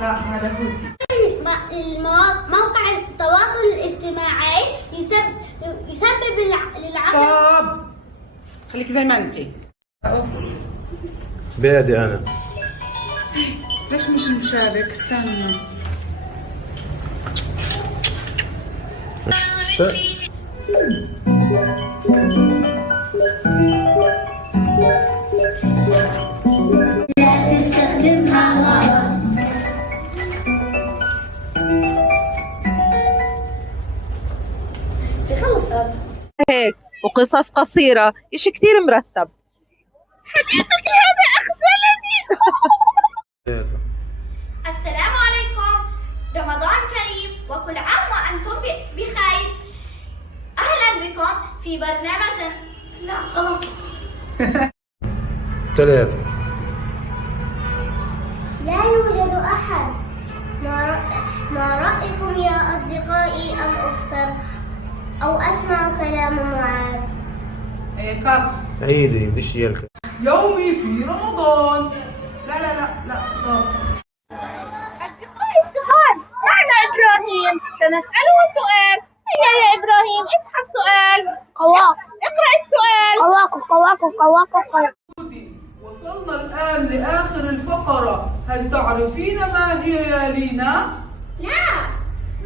لا هذا كوكي. موقع التواصل الاجتماعي يسبب للعقل. ستوب، خليك زي ما انت. أوس. بادئ أنا. ليش مش مشابك؟ استنى. لا تستخدمها غلط. خلصت هيك وقصص قصيرة، إشي كتير مرتب. حديثك هذا أخجلني. السلام عليكم، رمضان كريم وكل عام وأنتم بخير. أهلا بكم في برنامج. لا غلط. 3. لا يوجد أحد. ما رأيكم يا أصدقائي أن أفطر أو أسمع كلام معاذ؟ كات. عيدي بديش يلك. يومي في رمضان. لا لا لا لا ستوب. أصدقائي الصغار، معنا إبراهيم، سنسأله سؤال. هيا يا إبراهيم، اسحب سؤال. قواق. اقرأ السؤال. قواق. وصلنا الآن لآخر الفقرة. هل تعرفين ما هي يا لينا؟ نعم.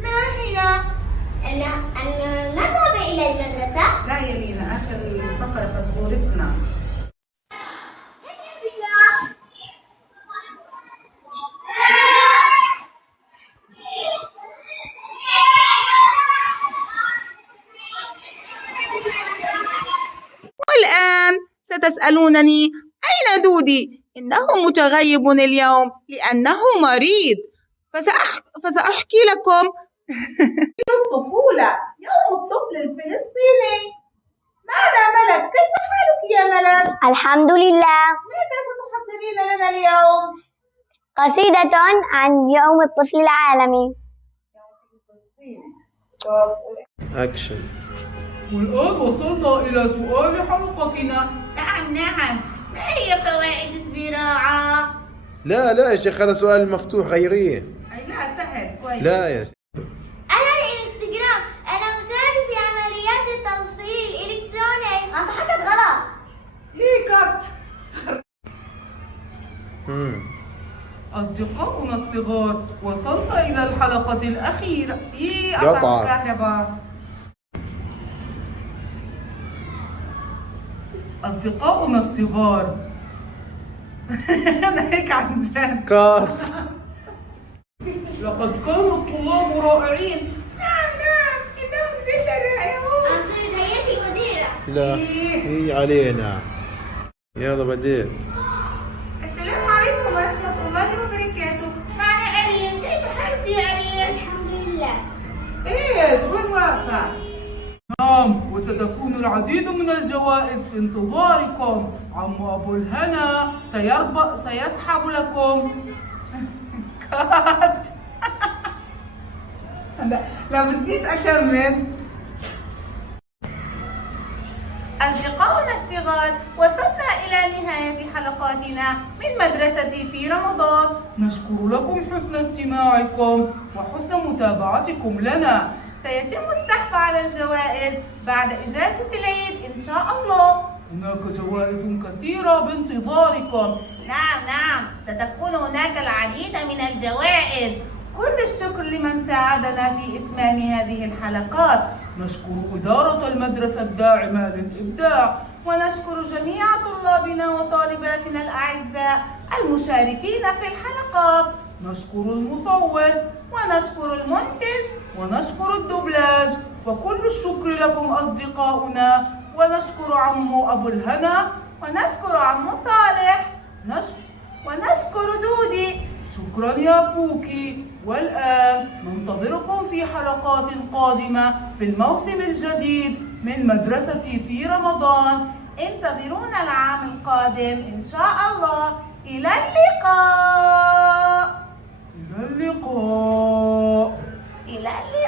ما هي؟ أن نذهب إلى المدرسة. لا يا لينا، آخر الفقرة في صورتنا. والآن ستسألونني أين دودي؟ إنه متغيب اليوم لأنه مريض، فسأحكي لكم. الطفولة، يوم الطفل الفلسطيني. ماذا ملك؟ كيف حالك يا ملك؟ الحمد لله. ماذا ستحضرين لنا اليوم؟ قصيدة عن يوم الطفل العالمي. أكشن. والآن وصلنا إلى سؤال حلقتنا. نعم، ما هي فوائد الزراعة؟ لا يا شيخ، هذا سؤال مفتوح، غيريه. أي لا، سهل كويس. لا يا شيخ. أنا الإنستغرام، أنا أساعد في عمليات التوصيل الإلكتروني. أنت حكت غلط. كات. أصدقاؤنا الصغار، وصلنا إلى الحلقة الأخيرة. قطعت. الكهرباء. أصدقاؤنا الصغار. أنا هيك عن جد. كات. لقد كان الطلاب رائعين. نعم، إنهم جدا رائعون. أنت هيئة المديرة. لا هي علينا. يلا بديت. السلام عليكم ورحمة الله وبركاته. معنا أريم، كيف حالك يا أريم؟ الحمد لله. إيش وين واقفة؟ نعم، وستكون العديد من الجوائز في انتظاركم. عمو أبو الهنا سيسحب لكم. كات. لا بديش أكمل. أصدقاؤنا الصغار، وصلنا إلى نهاية حلقاتنا من مدرستي في رمضان. نشكر لكم حسن استماعكم وحسن متابعتكم لنا. سيتم السحب على الجوائز بعد إجازة العيد إن شاء الله. هناك جوائز كثيرة بانتظاركم. نعم، ستكون هناك العديد من الجوائز. كل الشكر لمن ساعدنا في إتمام هذه الحلقات. نشكر إدارة المدرسة الداعمة للإبداع، ونشكر جميع طلابنا وطالباتنا الأعزاء المشاركين في الحلقات. نشكر المصور، ونشكر المنتج، ونشكر الدبلاج، وكل الشكر لكم أصدقاؤنا. ونشكر عمو أبو الهنا، ونشكر عمو صالح، ونشكر دودي. شكرا يا كوكي. والآن ننتظركم في حلقات قادمة في الموسم الجديد من مدرستي في رمضان. انتظرونا العام القادم إن شاء الله. إلى اللقاء. إلى اللقاء. إلى اللقاء.